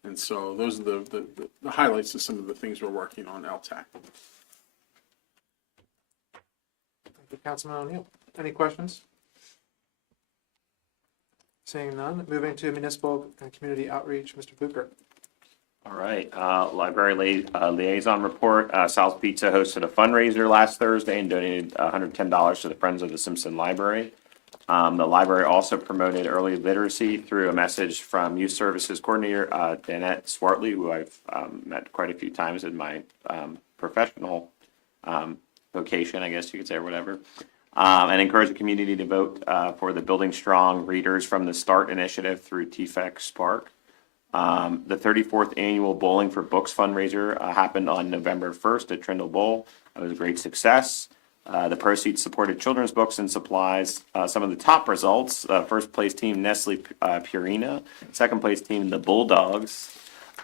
And so those are the highlights of some of the things we're working on LTAC. Thank you, Councilman O'Neill. Any questions? Seeing none, moving to municipal and community outreach, Mr. Bucher. All right, library liaison report. Sal's Pizza hosted a fundraiser last Thursday and donated $110 to the Friends of the Simpson Library. The library also promoted early literacy through a message from Youth Services Coordinator Danette Swartley, who I've met quite a few times in my professional vocation, I guess you could say, or whatever. And encourage the community to vote for the Building Strong Readers from the Start initiative through TFEC Spark. The 34th annual Bowling for Books fundraiser happened on November 1st at Trindle Bowl. It was a great success. The proceeds supported children's books and supplies. Some of the top results: first place team Nestle Purina, second place team the Bulldogs,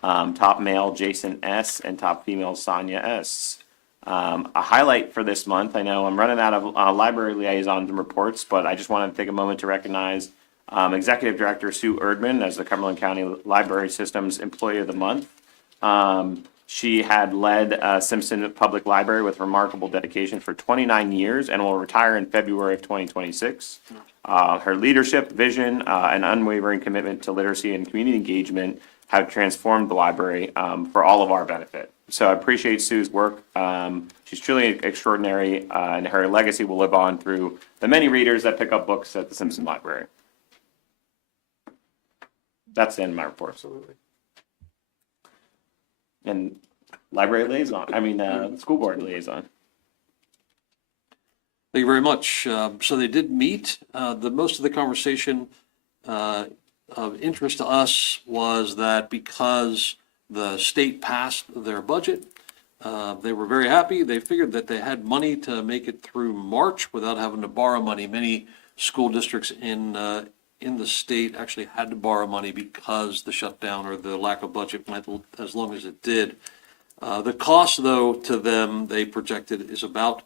top male Jason S, and top female Sonia S. A highlight for this month, I know I'm running out of library liaison reports, but I just wanted to take a moment to recognize Executive Director Sue Erdman as the Cumberland County Library System's Employee of the Month. She had led Simpson Public Library with remarkable dedication for 29 years and will retire in February of 2026. Her leadership, vision, and unwavering commitment to literacy and community engagement have transformed the library for all of our benefit. So I appreciate Sue's work. She's truly extraordinary, and her legacy will live on through the many readers that pick up books at the Simpson Library. That's the end of my report. Absolutely. And library liaison, school board liaison. Thank you very much. So they did meet. Most of the conversation of interest to us was that because the state passed their budget, they were very happy. They figured that they had money to make it through March without having to borrow money. Many school districts in the state actually had to borrow money because the shutdown or the lack of budget went as long as it did. The cost, though, to them, they projected, is about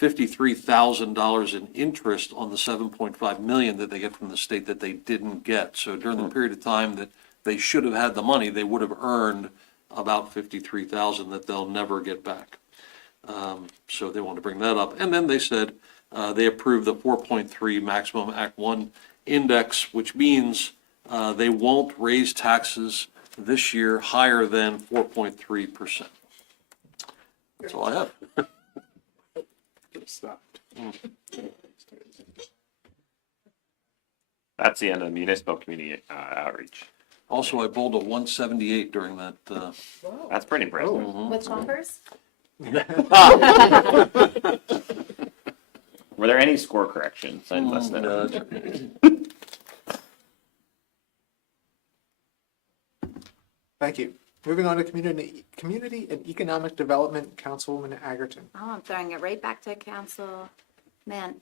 $53,000 in interest on the $7.5 million that they get from the state that they didn't get. So during the period of time that they should have had the money, they would have earned about $53,000 that they'll never get back. So they want to bring that up. And then they said they approved the 4.3 maximum Act 1 index, which means they won't raise taxes this year higher than 4.3%. That's all I have. Stopped. That's the end of the municipal community outreach. Also, I bowled a 178 during that. That's pretty impressive. Which numbers? Were there any score corrections? I must know. Thank you. Moving on to Community and Economic Development, Councilwoman Agerton. Oh, I'm throwing it right back to Councilman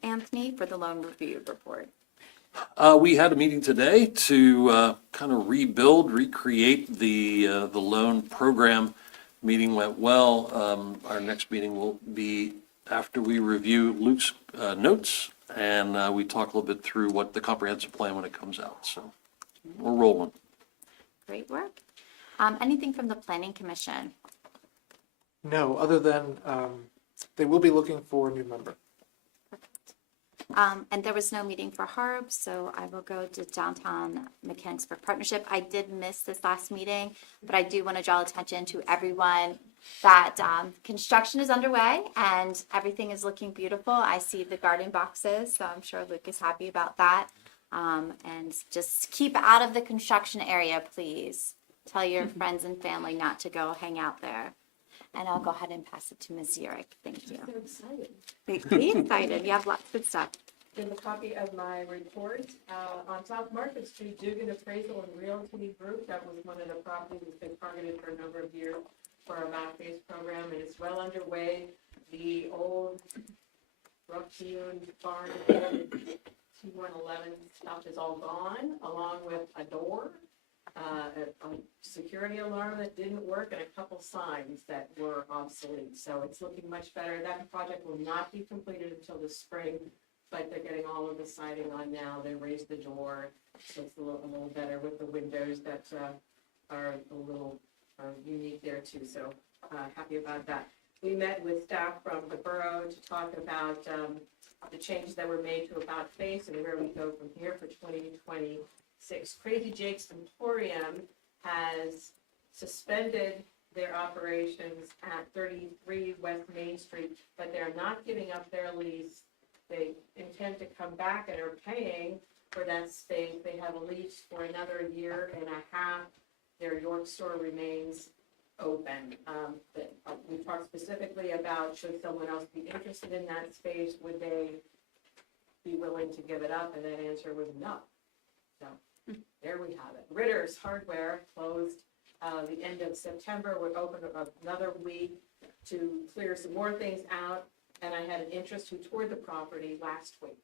Anthony for the loan review report. We had a meeting today to kind of recreate the loan program. Meeting went well. Our next meeting will be after we review Luke's notes and we talk a little bit through what the comprehensive plan when it comes out. So we're rolling. Great work. Anything from the planning commission? No, other than they will be looking for a new member. And there was no meeting for Harb, so I will go to Downtown Mechanicsburg Partnership. I did miss this last meeting, but I do want to draw attention to everyone that construction is underway and everything is looking beautiful. I see the garden boxes, so I'm sure Luke is happy about that. And just keep out of the construction area, please. Tell your friends and family not to go hang out there. And I'll go ahead and pass it to Ms. Zurich. Thank you. So excited. Be excited. You have lots of good stuff. In a copy of my report, on South Market Street, Dugan Appraisal and Realty Group, that was one of the properties that's been targeted for a number of years for our back-based program, and it's well underway. The old rough-hewn barn, T111 stuff is all gone, along with a door, a security alarm that didn't work, and a couple signs that were obsolete. So it's looking much better. That project will not be completed until the spring, but they're getting all of the siding on now. They raised the door, so it's a little better with the windows that are a little unique there too. So happy about that. We met with staff from the borough to talk about the changes that were made to About Face and where we go from here for 2026. Crazy Jake's Emporium has suspended their operations at 33 West Main Street, but they're not giving up their lease. They intend to come back and are paying for that space. They have a lease for another year and a half. Their York store remains open. We talked specifically about should someone else be interested in that space, would they be willing to give it up? And that answer was no. So there we have it. Ritter's Hardware closed the end of September. We're open another week to clear some more things out. And I had an interest who toured the property last week.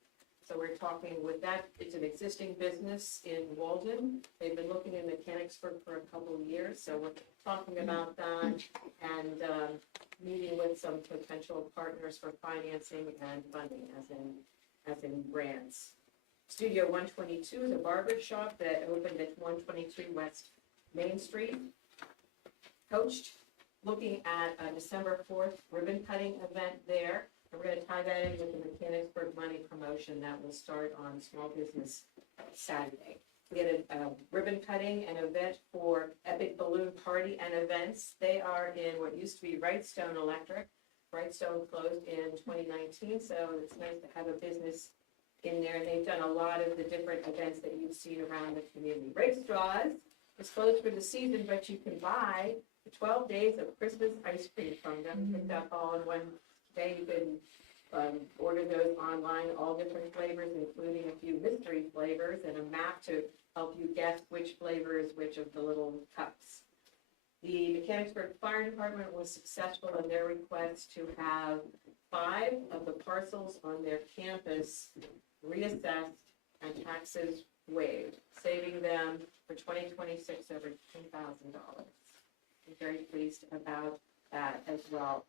So we're talking with that. It's an existing business in Walden. They've been looking in Mechanicsburg for a couple of years. So we're talking about that and meeting with some potential partners for financing and funding, as in grants. Studio 122 is a barber shop that opened at 123 West Main Street. Coached, looking at a December 4th ribbon cutting event there. And we're going to tie that in with the Mechanicsburg Money promotion that will start on Small Business Saturday. We had a ribbon cutting and event for Epic Balloon Party and Events. They are in what used to be Wrightstone Electric. Wrightstone closed in 2019, so it's nice to have a business in there. And they've done a lot of the different events that you've seen around the community. Race Straws is closed for the season, but you can buy 12 days of Christmas ice cream from them, picked up all in one day. You can order those online, all different flavors, including a few mystery flavors and a map to help you guess which flavor is which of the little cups. The Mechanicsburg Fire Department was successful in their request to have 5 of the parcels on their campus reassessed and taxes waived, saving them for 2026 over $10,000. I'm very pleased about that as well.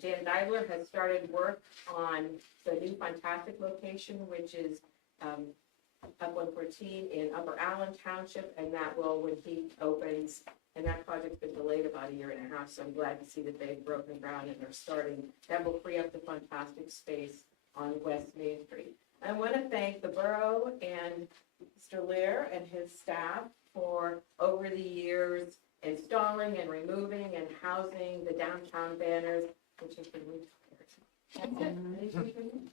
Jan Deibler has started work on the new fantastic location, which is up 114 in Upper Allen Township, and that will, when he opens, and that project's been delayed about a year and a half, so I'm glad to see that they've broken ground and they're starting. That will free up the fantastic space on West Main Street. I want to thank the borough and Mr. Lear and his staff for, over the years, installing and removing and housing the downtown banners, which has been retired. That's it. Anything from you?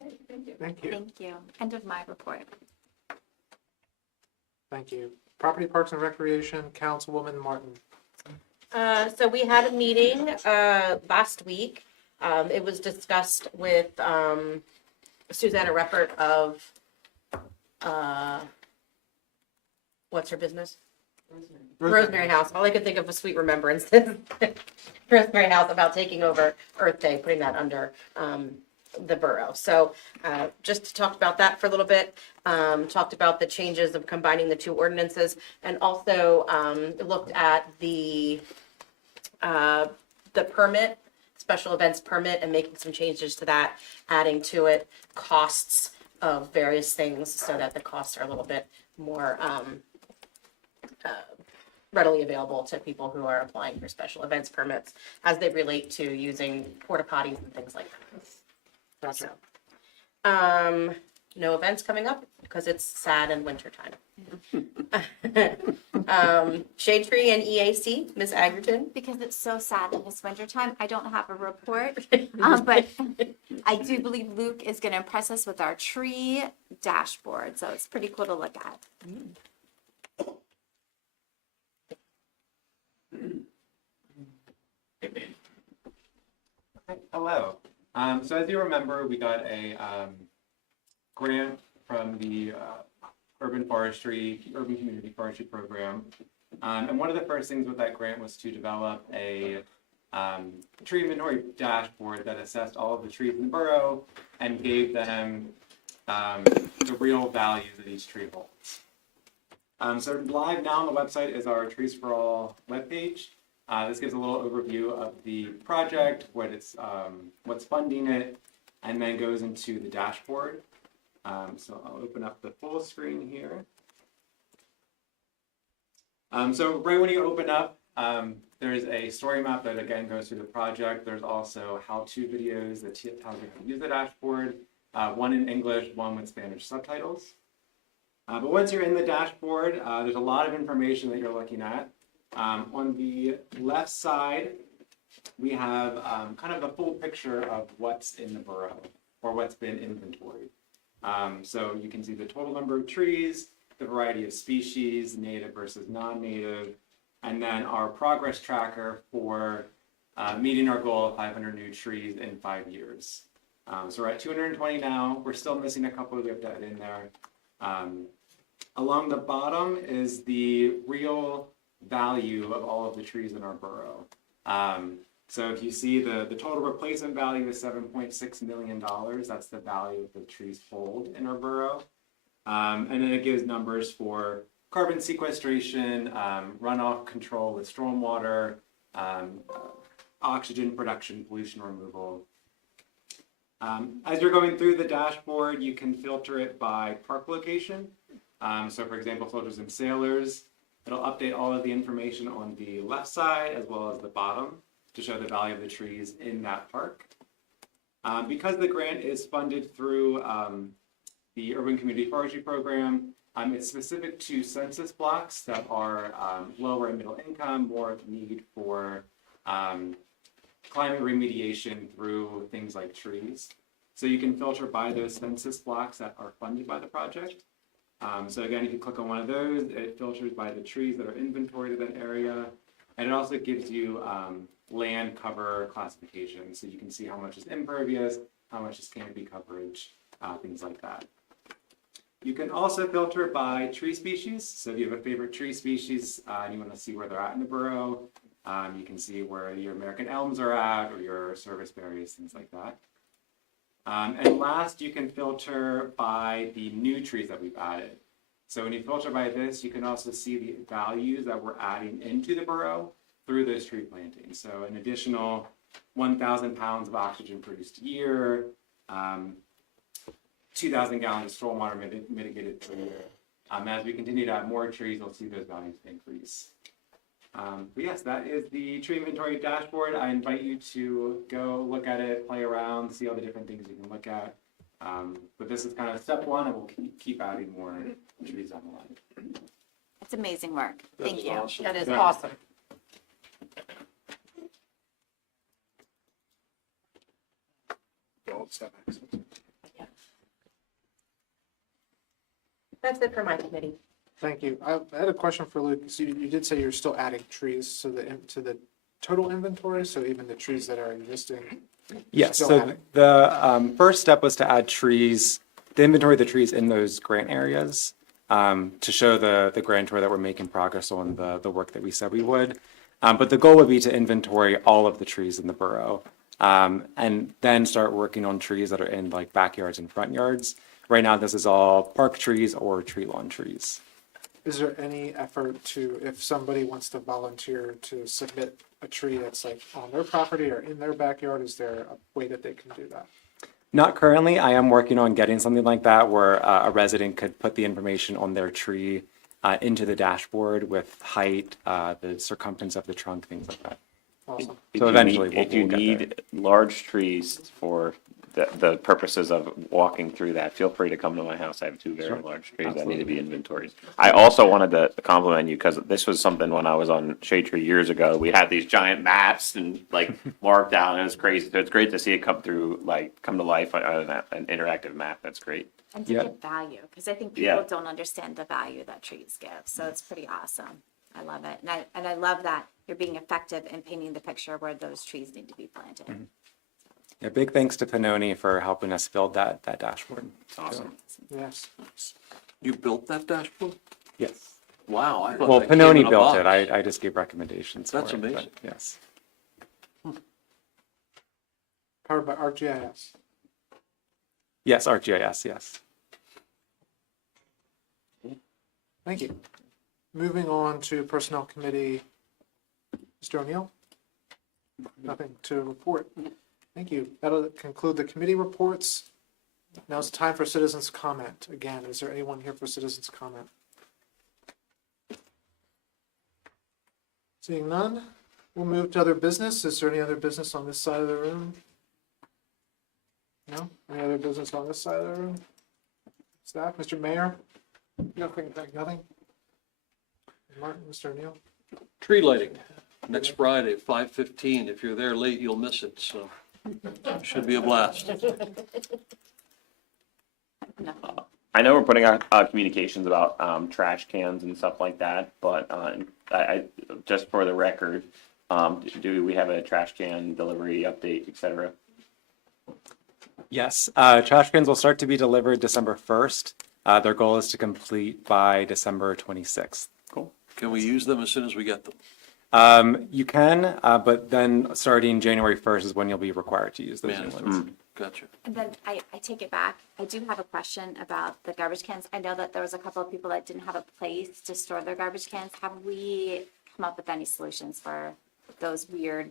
Okay, thank you. Thank you. Thank you. End of my report. Thank you. Property, Parks, and Recreation, Councilwoman Martin. So we had a meeting last week. It was discussed with Susanna Reppert of what's her business? Rosemary House. All I could think of was Sweet Remembrances. Rosemary House, about taking over Earth Day, putting that under the borough. So just talked about that for a little bit. Talked about the changes of combining the 2 ordinances, and also looked at the permit special events permit and making some changes to that, adding to it costs of various things so that the costs are a little bit more readily available to people who are applying for special events permits as they relate to using porta potties and things like that. So, no events coming up because it's sad and winter time. Shade Tree and EAC, Ms. Agerton. Because it's so sad in this wintertime, I don't have a report. But I do believe Luke is going to impress us with our tree dashboard. So it's pretty cool to look at. Hello. So as you remember, we got a grant from the Urban Community Forestry Program. And one of the first things with that grant was to develop a tree inventory dashboard that assessed all of the trees in the borough and gave them the real value that each tree holds. So live now on the website is our Trees for All webpage. This gives a little overview of the project, what's funding it, and then goes into the dashboard. So I'll open up the full screen here. So right when you open up, there's a story map that again goes through the project. There's also how-to videos that tell you how to use the dashboard, one in English, one with Spanish subtitles. But once you're in the dashboard, there's a lot of information that you're looking at. On the left side, we have kind of the full picture of what's in the borough or what's been inventoried. So you can see the total number of trees, the variety of species, native versus non-native, and then our progress tracker for meeting our goal of 500 new trees in 5 years. So we're at 220 now. We're still missing a couple we have to add in there. Along the bottom is the real value of all of the trees in our borough. So if you see the total replacement value is $7.6 million, that's the value of the trees hold in our borough. And then it gives numbers for carbon sequestration, runoff control with stormwater, oxygen production, pollution removal. As you're going through the dashboard, you can filter it by park location. So for example, Soldiers and Sailors, it'll update all of the information on the left side as well as the bottom to show the value of the trees in that park. Because the grant is funded through the Urban Community Forestry Program, it's specific to census blocks that are lower and middle income, more need for climate remediation through things like trees. So you can filter by those census blocks that are funded by the project. So again, if you click on one of those, it filters by the trees that are inventoried in that area. And it also gives you land cover classification. So you can see how much is impervious, how much is canopy coverage, things like that. You can also filter by tree species. So if you have a favorite tree species and you want to see where they're at in the borough, you can see where your American elms are at or your service berries, things like that. And last, you can filter by the new trees that we've added. So when you filter by this, you can also see the values that we're adding into the borough through those tree plantings. So an additional 1,000 pounds of oxygen produced a year, 2,000 gallons of stormwater mitigated per year. As we continue to add more trees, we'll see those values increase. But yes, that is the tree inventory dashboard. I invite you to go look at it, play around, see all the different things you can look at. But this is kind of step one, and we'll keep adding more trees on the line. It's amazing work. Thank you. Awesome. That is awesome. That's it for my committee. Thank you. I had a question for Luke. So you did say you're still adding trees to the total inventory, so even the trees that are existing? Yes, still so adding? the first step was to add trees, the inventory of the trees in those grant areas to show the grantor that we're making progress on the work that we said we would. But the goal would be to inventory all of the trees in the borough and then start working on trees that are in like backyards and front yards. Right now, this is all park trees or tree lawn trees. Is there any effort to, if somebody wants to volunteer to submit a tree that's like on their property or in their backyard, is there a way that they can do that? Not currently. I am working on getting something like that where a resident could put the information on their tree into the dashboard with height, the circumference of the trunk, things like that. Awesome. So eventually If you we'll get need large trees for the purposes of walking through that, feel free to come to my house. I have two very large trees that need to be inventoried. I also wanted to compliment you because this was something when I was on Shade Tree years ago. We had these giant maps and like marked out, and it was crazy. So it's great to see it come through, like come to life on an interactive map. That's great. And to give value, because I think people don't understand the value that trees give. So it's pretty awesome. I love it. And I love that you're being effective in painting the picture where those trees need to be planted. Mm-hmm. Yeah, big thanks to Panoni for helping us build that dashboard. It's awesome. Yes. You built that dashboard? Yes. Wow. I thought Well, that came in Panoni a built it. box. I just gave recommendations. That's for it, amazing. but yes. Powered by ArcGIS. Yes, ArcGIS, yes. Thank you. Moving on to Personnel Committee, Mr. O'Neill? Nothing to report. Thank you. That'll conclude the committee reports. Now it's time for citizens' comment. Again, is there anyone here for citizens' comment? Seeing none, we'll move to other business. Is there any other business on this side of the room? No? Any other business on this side of the room? Staff, Mr. Mayor? Nothing, thank you. Nothing? Martin, Mr. O'Neill? Tree lighting, next Friday, 5:15. If you're there late, you'll miss it, so should be a blast. I know we're putting out communications about trash cans and stuff like that, but I just for the record, do we have a trash can delivery update, et cetera? Yes, trash cans will start to be delivered December 1st. Their goal is to complete by December 26th. Cool. Can we use them as soon as we get them? You can, but then starting January 1st is when you'll be required to use those new ones. Gotcha. And then I take it back. I do have a question about the garbage cans. I know that there was a couple of people that didn't have a place to store their garbage cans. Have we come up with any solutions for those weird,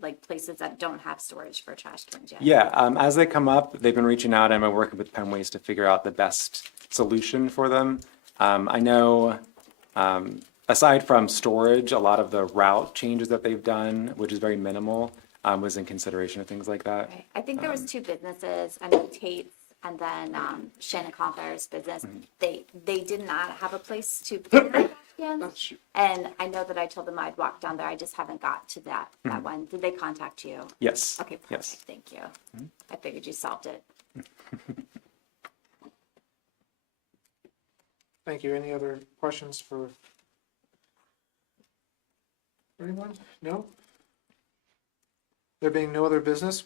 like, places that don't have storage for trash cans yet? Yeah, as they come up, they've been reaching out and I'm working with Penways to figure out the best solution for them. I know, aside from storage, a lot of the route changes that they've done, which is very minimal, was in consideration of things like that. Right. I think there was two businesses, I know Tate's and then Shannon Confer's business. They did not have a place to put their cans. And I know that I told them I'd walk down there. I just haven't got to that one. Did they contact you? Yes. Okay, perfect. Yes. Thank you. I figured you solved it. Thank you. Any other questions for anyone? No? There being no other business,